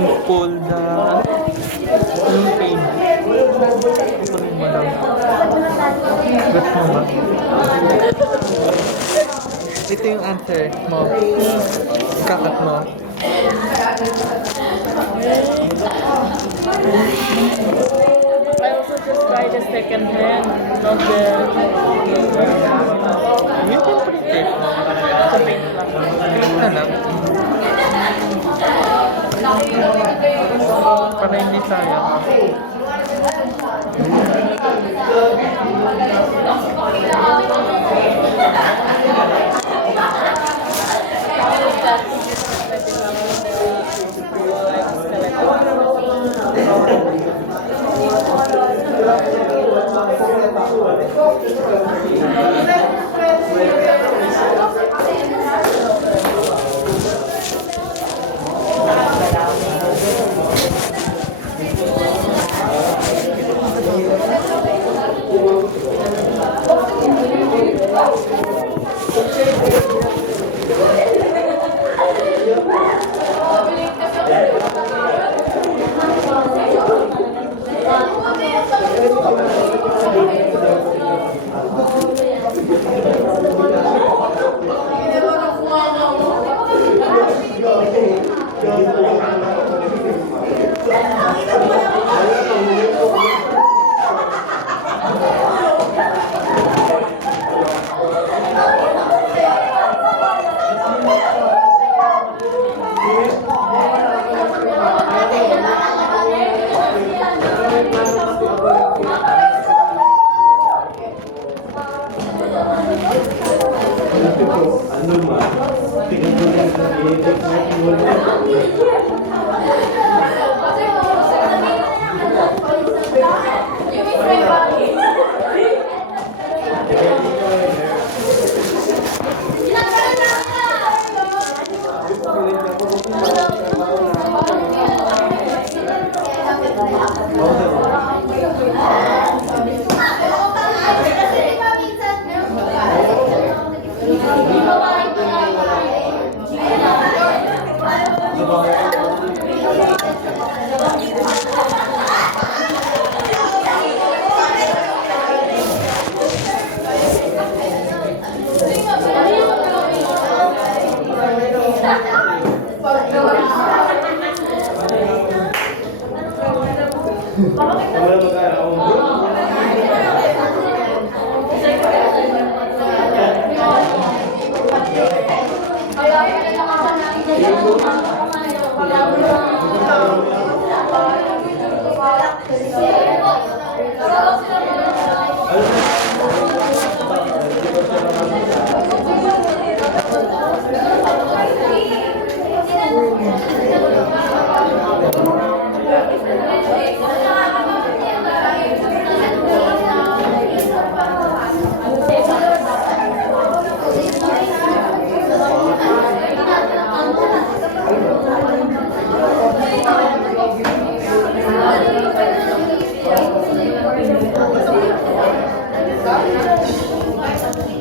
Yung poll na yung page. Ito rin mo daw. Gusto mo ba? Ito yung answer mo. Kakat mo. I also just buy the second hand of the Yung temperature mo. sa paint lang. Click na lang. Para hindi sayang.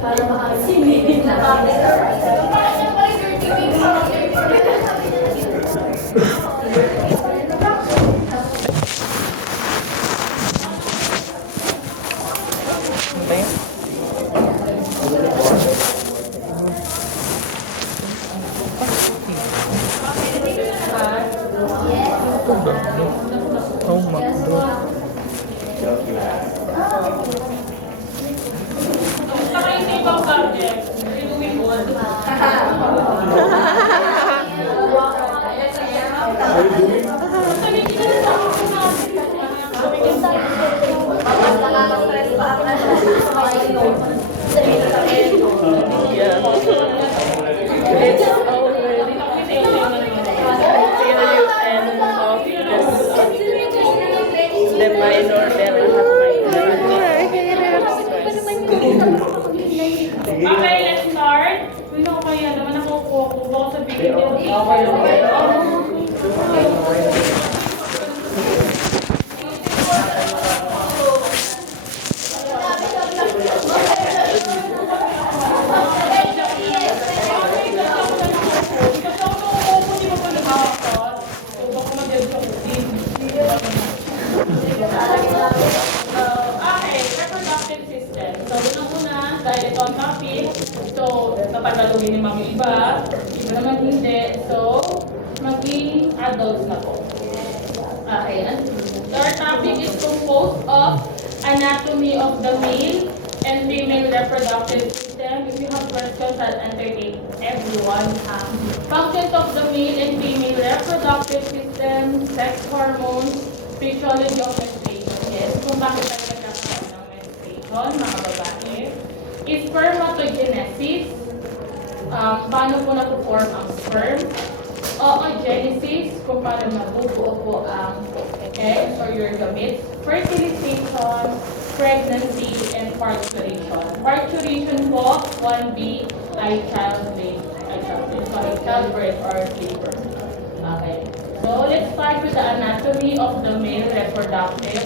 Ano yan? Ito ba? Oh, McDo. Saka yung ibang subject, redoing one. Yeah. It's already period end of the minor Okay, let's start. Uy, naku, kaya naman ako baka sabihin din. Okay, reproductive system. So, unang-una, dahil ito ang topic, so, napagalugin ni mga iba naman hindi. So, maging adults na po. Okay, and our topic is composed of anatomy of the male and female reproductive system. If you have questions, I'll entertain everyone. Functions of the male and female reproductive system, sex hormones, physiology of menstruation. Yes, kung bakit tayo nagkakaroon ng menstruation, mga babae. Spermatogenesis, paano po na-form ang sperm. Oogenesis, kung paano nabubuo po ang eggs or your gametes. Fertilization, pregnancy, and parturition. Parturition po, 1B, ay childbirth or labor. Okay. So, let's start with the anatomy of the male reproductive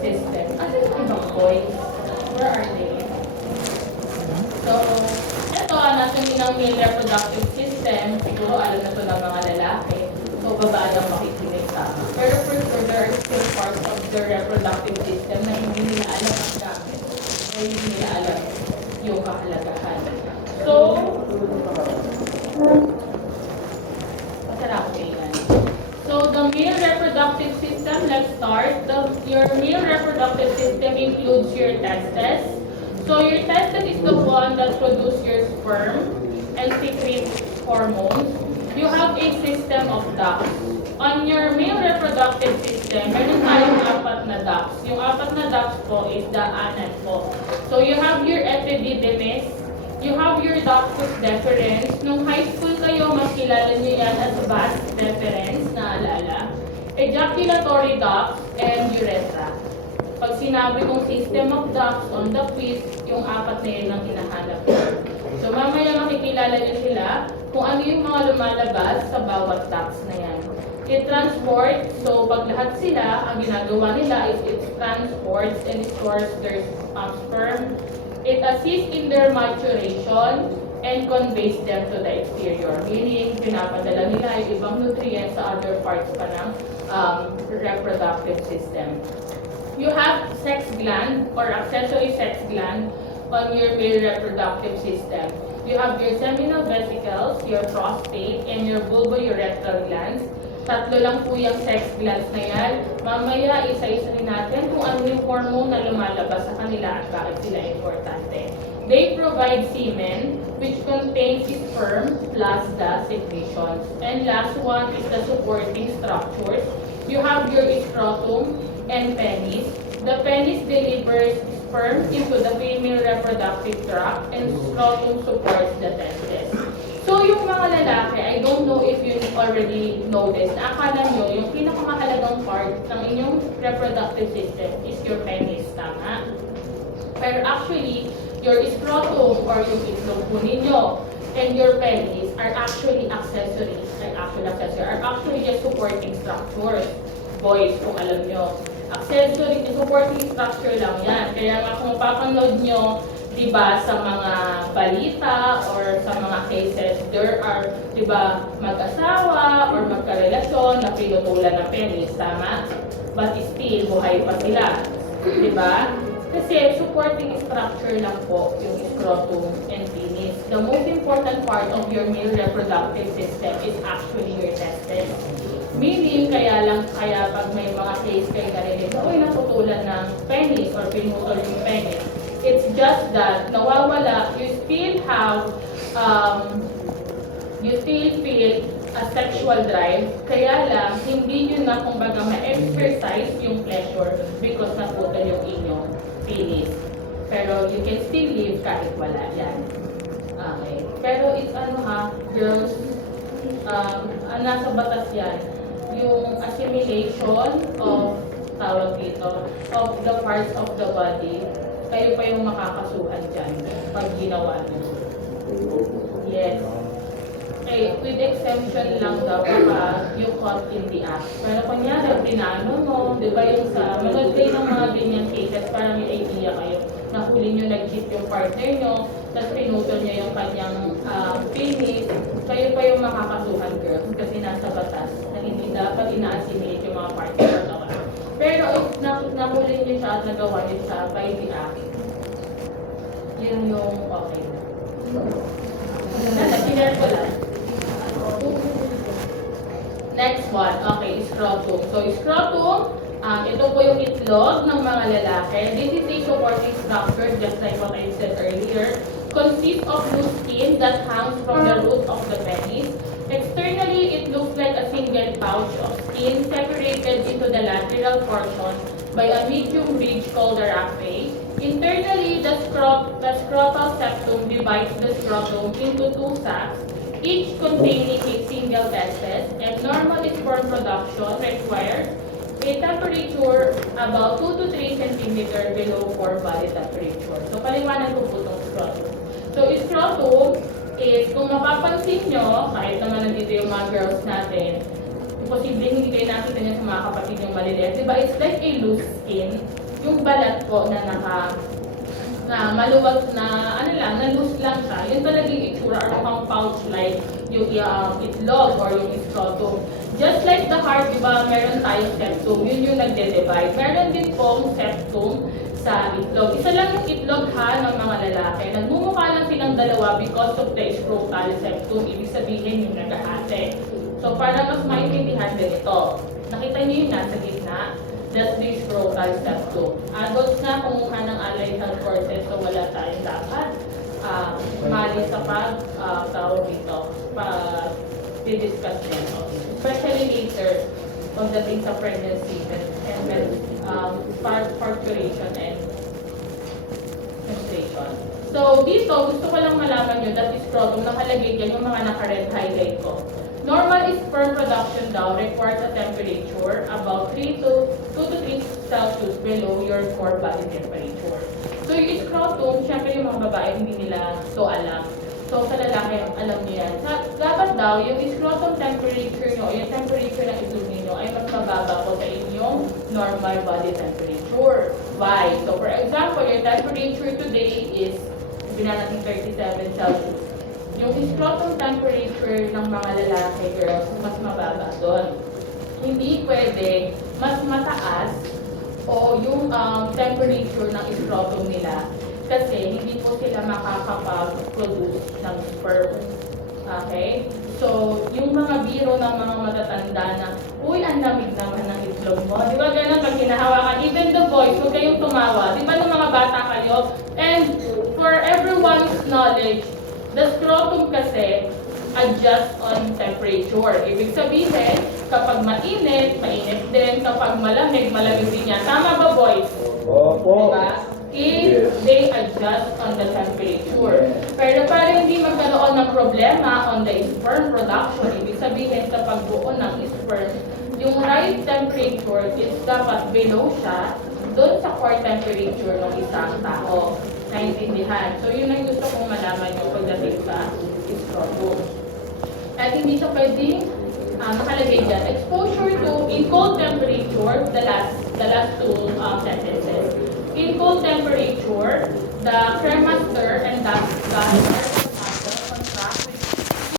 system. Ano yung ibang boys? Where are they? So, ito, anatomy ng male reproductive system. Siguro alam na ito ng mga lalaki. So, babae ang makikinig sa akin. Pero for sure, there are still parts of the reproductive system na hindi nila alam ang gamit. O hindi nila alam yung kahalagahan. So, masarap yan. So, the male reproductive system, let's start. Your male reproductive system includes your testes. So, your testes is the one that produces your sperm and secretes hormones. You have a system of ducts. On your male reproductive system, meron tayong 4 na ducts. Yung 4 na ducts po is daanan po. So, you have your epididymis, you have your ductus deferens. Nung high school kayo, mas kilala nyo yan as vas deferens, naalala. Ejaculatory ducts and urethra. Pag sinabi kong system of ducts on the quiz, yung 4 na yun ang hinahanap ko. So mamaya makikilala nyo sila kung ano yung mga lumalabas sa bawat ducts na yan. It transports, so pag lahat sila, ang ginagawa nila is it transports and stores their sperm. It assists in their maturation and conveys them to the exterior. Meaning, pinapadala nila yung ibang nutrients sa other parts pa ng reproductive system. You have sex gland or accessory sex gland on your male reproductive system. You have your seminal vesicles, your prostate, and your vulvourethral glands. 3 lang po yung sex glands na yan. Mamaya, isa-isahin natin kung ano yung hormone na lumalabas sa kanila at bakit sila importante. They provide semen, which contains sperm plus the secretions. And last one is the supporting structures. You have your scrotum and penis. The penis delivers sperm into the female reproductive tract and scrotum supports the testes. So yung mga lalaki, I don't know if you already know this, na akala nyo yung pinakamahalagang part ng inyong reproductive system is your penis, tama? Pero actually, your scrotum or yung itlog po ninyo and your penis are actually accessories, are actually just supporting structures. Boys, kung alam nyo. Accessory, supporting structure lang yan. Kaya nga kung mapapanood nyo di ba, sa mga balita or sa mga cases, there are, di ba, mag-asawa or magkarelasyon na pinutulan ng penis, tama? But still, buhay pa sila, di ba? Kasi supporting structure lang po yung scrotum and penis. The most important part of your male reproductive system is actually your testes. Meaning, kaya pag may mga case kayo narinig, uy, naputulan ng penis or pinutol yung penis, it's just that nawawala, you still have, you still feel a sexual drive, kaya lang, hindi nyo na kumbaga ma-exercise yung pleasure because naputol yung inyong penis. Pero you can still live kahit wala yan. Okay. Pero it's ano ha, girls, nasa batas yan, yung assimilation of, tawag dito, of the parts of the body, kayo pa yung makakasuhan dyan pag ginawa nyo. Yes. Okay, with exemption lang daw kapag you caught in the act. Pero kunyari, pinano mo, di ba yung sa, manood kayo ng mga ganyan cases para may idea kayo. Nahuli nyo, nag-cheat yung partner nyo, tapos pinutol nyo yung kanyang penis, kayo pa yung makakasuhan, girls, kasi nasa batas na hindi dapat ina-assimilate yung mga partner nyo. Pero if nahuli nyo siya at nagawa nyo siya by the act, yun yung okay. Sinare ko lang. Next one, okay, scrotum. So, scrotum, ito po yung itlog ng mga lalaki. This is a supporting structure, just like what I said earlier. Consists of loose skin that hangs from the root of the penis. Externally, it looks like a single pouch of skin separated into the lateral portion by a medium ridge called the raphe. Internally, the scrotal septum divides the scrotum into two sacs, each containing a single testis, and normal sperm production requires a temperature about 2 to 3 cm below core body temperature. So, paliwanag ko po itong scrotum. So, scrotum is, kung mapapansin nyo, kahit naman nandito yung mga girls natin, posibleng hindi kayo nakita niya sa mga kapatid yung maliliit. Diba? It's like a loose skin. Yung balat po na maluwag na, ano lang, na loose lang siya. Yun talagang itsura or mukhang pouch like yung itlog or yung scrotum. Just like the heart, diba, meron tayong septum. Yun yung nagde-divide. Meron din pong septum sa itlog. Isa lang yung itlog ha ng mga lalaki. Nagmumukha lang silang dalawa because of the scrotal septum. Ibig sabihin yung nag-ahate. So, para mas maintindihan ganito, nakita niyo yung nasa gitna, that's the scrotal septum. Adults na kumuha ng allied health courses, so wala tayong dapat mali sa tawag dito, di-discuss nito. Especially later, pagdating sa pregnancy and parturition and menstruation. So, dito, gusto ko lang malaman nyo that scrotum, nakalagay dyan yung mga naka-red highlight ko. Normal sperm production daw requires a temperature about 2 to 3 Celsius below your core body temperature. So yung scrotum, syempre yung mga babae hindi nila to alam. So sa lalaki, alam niyo yan. Dapat daw, yung scrotum temperature nyo, yung temperature ng itlog ninyo ay mas mababa po sa inyong normal body temperature. Why? So for example, your temperature today is, sabihin natin 37 Celsius. Yung scrotum temperature ng mga lalaki, girls, mas mababa doon. Hindi pwede mas mataas o yung temperature ng scrotum nila kasi hindi po sila makakapag-produce ng sperm. Okay? So, yung mga biro ng mga matatanda na, uy, ang lamig naman ng itlog mo. Di ba ganun pag hinahawakan? Even the boys, huwag kayong tumawa. Di ba nung mga bata kayo? And for everyone's knowledge, the scrotum kasi adjust on temperature. Ibig sabihin, kapag mainit, mainit din. Kapag malamig, malamig din yan. Tama ba, boys? Opo. Diba? If they adjust on the temperature. Pero para hindi magkaroon ng problema on the sperm production, ibig sabihin kapag buo ng sperm, yung right temperature is dapat below siya doon sa core temperature ng isang tao. Naintindihan. So, yun ang gusto kong malaman yung pagdating sa scrotum. At hindi siya pwedeng nakalagay dyan. Exposure to in cold temperature, the last two sentences. In cold temperature, the cremaster and dust gland are